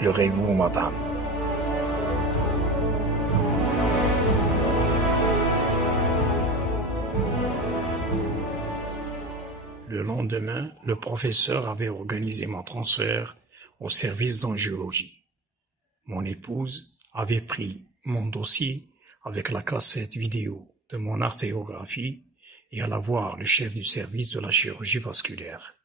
Pleurez-vous, madame? Le lendemain, le professeur avait organisé mon transfert au service d'angiologie. Mon épouse avait pris mon dossier avec la cassette vidéo de mon artérographie et alla voir le chef du service de la chirurgie vasculaire.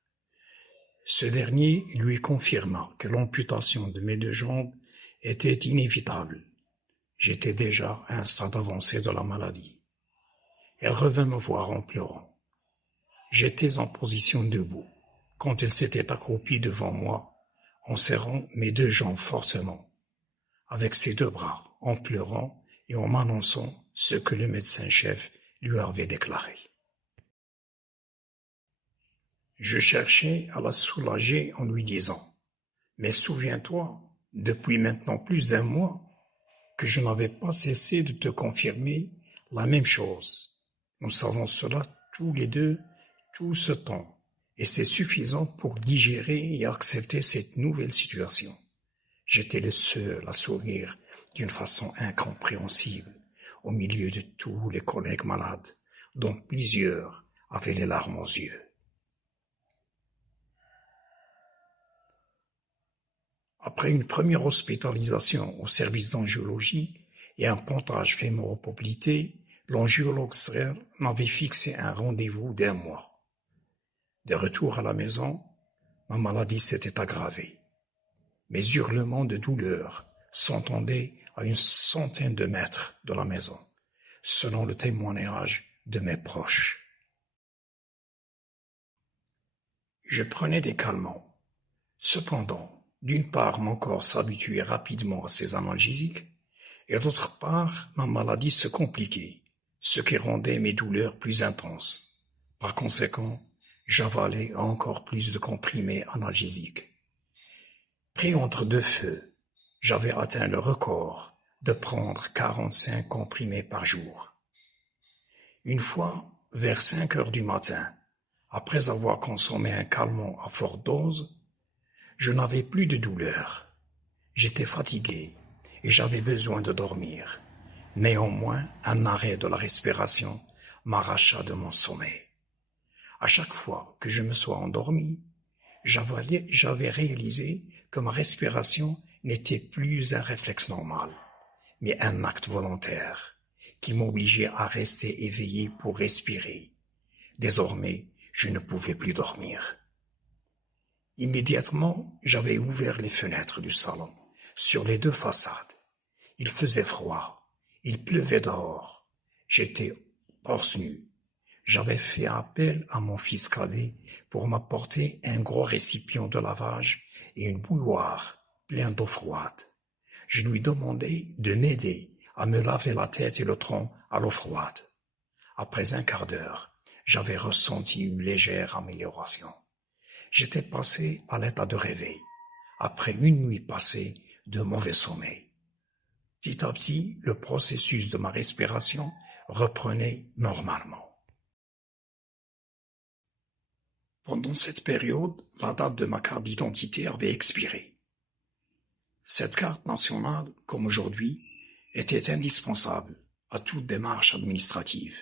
Ce dernier lui confirma que l'amputation de mes 2 jambes était inévitable. J'étais déjà à un stade avancé de la maladie. Elle revint me voir en pleurant. J'étais en position debout, quand elle s'était accroupie devant moi, en serrant mes 2 jambes fortement, avec ses 2 bras, en pleurant et en m'annonçant ce que le médecin-chef lui avait déclaré. Je cherchais à la soulager en lui disant « Mais souviens-toi, depuis maintenant plus d'1 mois, que je n'avais pas cessé de te confirmer la même chose. Nous savons cela tous les 2, tout ce temps, et c'est suffisant pour digérer et accepter cette nouvelle situation. » J'étais le seul à sourire d'une façon incompréhensible, au milieu de tous les collègues malades, dont plusieurs avaient les larmes aux yeux. Après une première hospitalisation au service d'angiologie et un pontage fémoropoplité, l'angiologue Srer m'avait fixé un rendez-vous d'1 mois. De retour à la maison, ma maladie s'était aggravée. Mes hurlements de douleur s'entendaient à une centaine de mètres de la maison, selon le témoignage de mes proches. Je prenais des calmants. Cependant, d'une part, mon corps s'habituait rapidement à ces analgésiques, et d'autre part, ma maladie se compliquait, ce qui rendait mes douleurs plus intenses. Par conséquent, j'avalais encore plus de comprimés analgésiques. Pris entre 2 feux, j'avais atteint le record de prendre 45 comprimés par jour. Une fois, vers 5 heures du matin, après avoir consommé un calmant à forte dose, je n'avais plus de douleur. J'étais fatigué et j'avais besoin de dormir. Néanmoins, un arrêt de la respiration m'arracha de mon sommeil. À chaque fois que je me sois endormi, j'avais réalisé que ma respiration n'était plus un réflexe normal, mais un acte volontaire qui m'obligeait à rester éveillé pour respirer. Désormais, je ne pouvais plus dormir. Immédiatement, j'avais ouvert les fenêtres du salon, sur les 2 façades. Il faisait froid, il pleuvait dehors. J'étais torse nu. J'avais fait appel à mon fils cadet pour m'apporter un gros récipient de lavage et une bouilloire pleine d'eau froide. Je lui demandais de m'aider à me laver la tête et le tronc à l'eau froide. Après un quart d'heure, j'avais ressenti une légère amélioration. J'étais passé à l'état de réveil, après une nuit passée de mauvais sommeil. Petit à petit, le processus de ma respiration reprenait normalement. Pendant cette période, la date de ma carte d'identité avait expiré. Cette carte nationale, comme aujourd'hui, était indispensable à toute démarche administrative,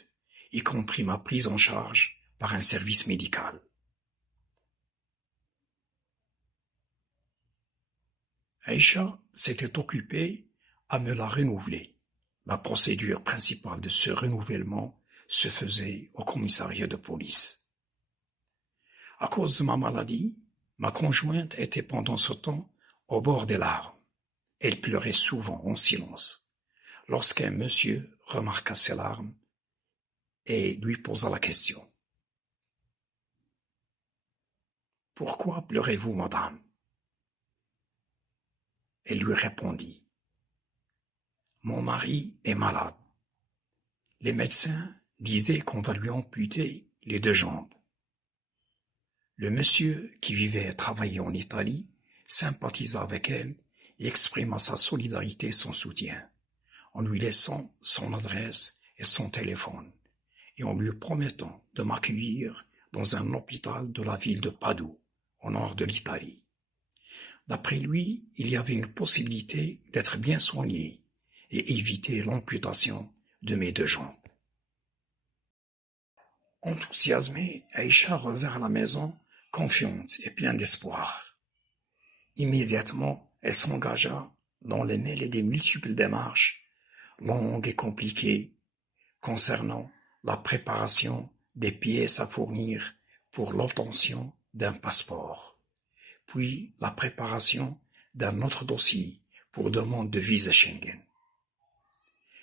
y compris ma prise en charge par un service médical. Aïcha s'était occupée à me la renouveler. La procédure principale de ce renouvellement se faisait au commissariat de police. À cause de ma maladie, ma conjointe était pendant ce temps au bord des larmes. Elle pleurait souvent en silence. Lorsqu'un monsieur remarqua ses larmes et lui posa la question. « Pourquoi pleurez-vous, madame ?» Elle lui répondit. « Mon mari est malade. Les médecins disaient qu'on va lui amputer les 2 jambes. Le monsieur qui vivait et travaillait en Italie sympathisa avec elle et exprima sa solidarité et son soutien, en lui laissant son adresse et son téléphone, et en lui promettant de m'accueillir dans un hôpital de la ville de Padoue, au nord de l'Italie. D'après lui, il y avait une possibilité d'être bien soigné et éviter l'amputation de mes 2 jambes. Enthousiasmée, Aïcha revint à la maison, confiante et pleine d'espoir. Immédiatement, elle s'engagea dans les mêlées des multiples démarches, longues et compliquées, concernant la préparation des pièces à fournir pour l'obtention d'un passeport, puis la préparation d'un autre dossier pour demande de visa Schengen.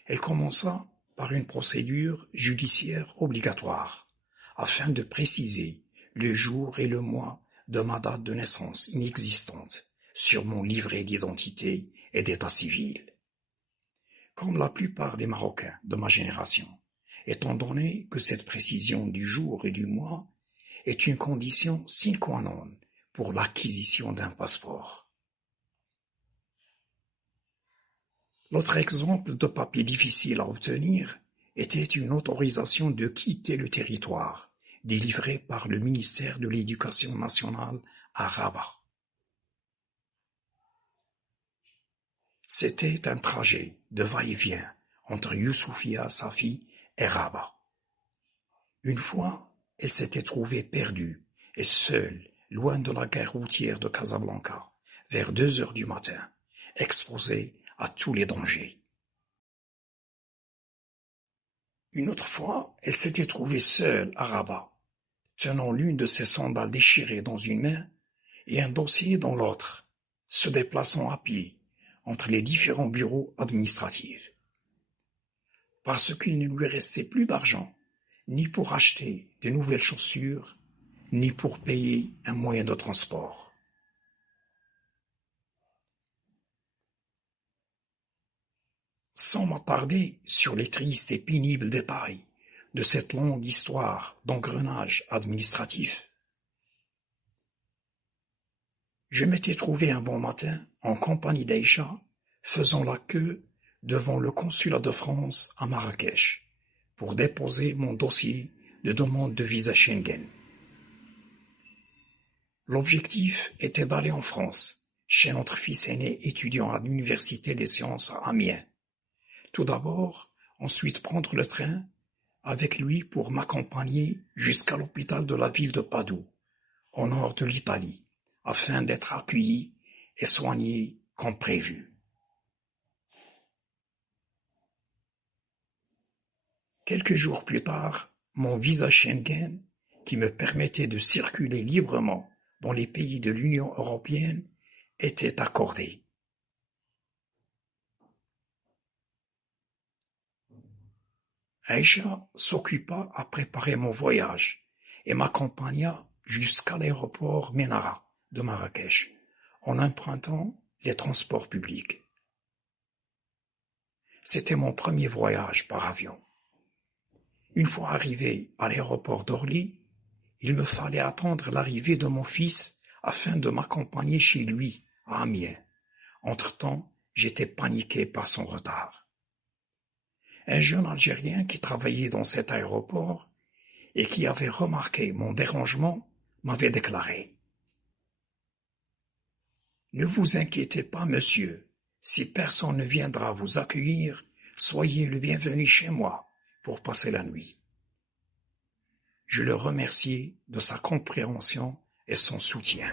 Elle commença par une procédure judiciaire obligatoire, afin de préciser le jour et le mois de ma date de naissance inexistante sur mon livret d'identité et d'état civil. Comme la plupart des Marocains de ma génération, étant donné que cette précision du jour et du mois est une condition sine qua non pour l'acquisition d'un passeport. L'autre exemple de papier difficile à obtenir était une autorisation de quitter le territoire, délivrée par le ministère de l'Éducation nationale à Rabat. C'était un trajet de va-et-vient entre Youssoufia, sa fille, et Rabat. Une fois, elle s'était trouvée perdue et seule, loin de la gare routière de Casablanca, vers 2 heures du matin, exposée à tous les dangers. Une autre fois, elle s'était trouvée seule à Rabat, tenant l'une de ses sandales déchirées dans une main et un dossier dans l'autre, se déplaçant à pied entre les différents bureaux administratifs. Parce qu'il ne lui restait plus d'argent, ni pour acheter de nouvelles chaussures, ni pour payer un moyen de transport. Sans m'attarder sur les tristes et pénibles détails de cette longue histoire d'engrenage administratif, je m'étais trouvé un bon matin en compagnie d'Aïcha, faisant la queue devant le consulat de France à Marrakech pour déposer mon dossier de demande de visa Schengen. L'objectif était d'aller en France, chez notre fils aîné étudiant à l'Université des sciences à Amiens. Tout d'abord, ensuite prendre le train avec lui pour m'accompagner jusqu'à l'hôpital de la ville de Padoue, au nord de l'Italie, afin d'être accueilli et soigné comme prévu. Quelques jours plus tard, mon visa Schengen, qui me permettait de circuler librement dans les pays de l'Union européenne, était accordé. Aïcha s'occupa à préparer mon voyage et m'accompagna jusqu'à l'aéroport Menara de Marrakech en empruntant les transports publics. C'était mon premier voyage par avion. Une fois arrivé à l'aéroport d'Orly, il me fallait attendre l'arrivée de mon fils afin de m'accompagner chez lui à Amiens. Entre-temps, j'étais paniqué par son retard. Un jeune Algérien qui travaillait dans cet aéroport et qui avait remarqué mon dérangement m'avait déclaré: « Ne vous inquiétez pas, monsieur, si personne ne viendra vous accueillir, soyez le bienvenu chez moi pour passer la nuit. » Je le remerciai de sa compréhension et son soutien.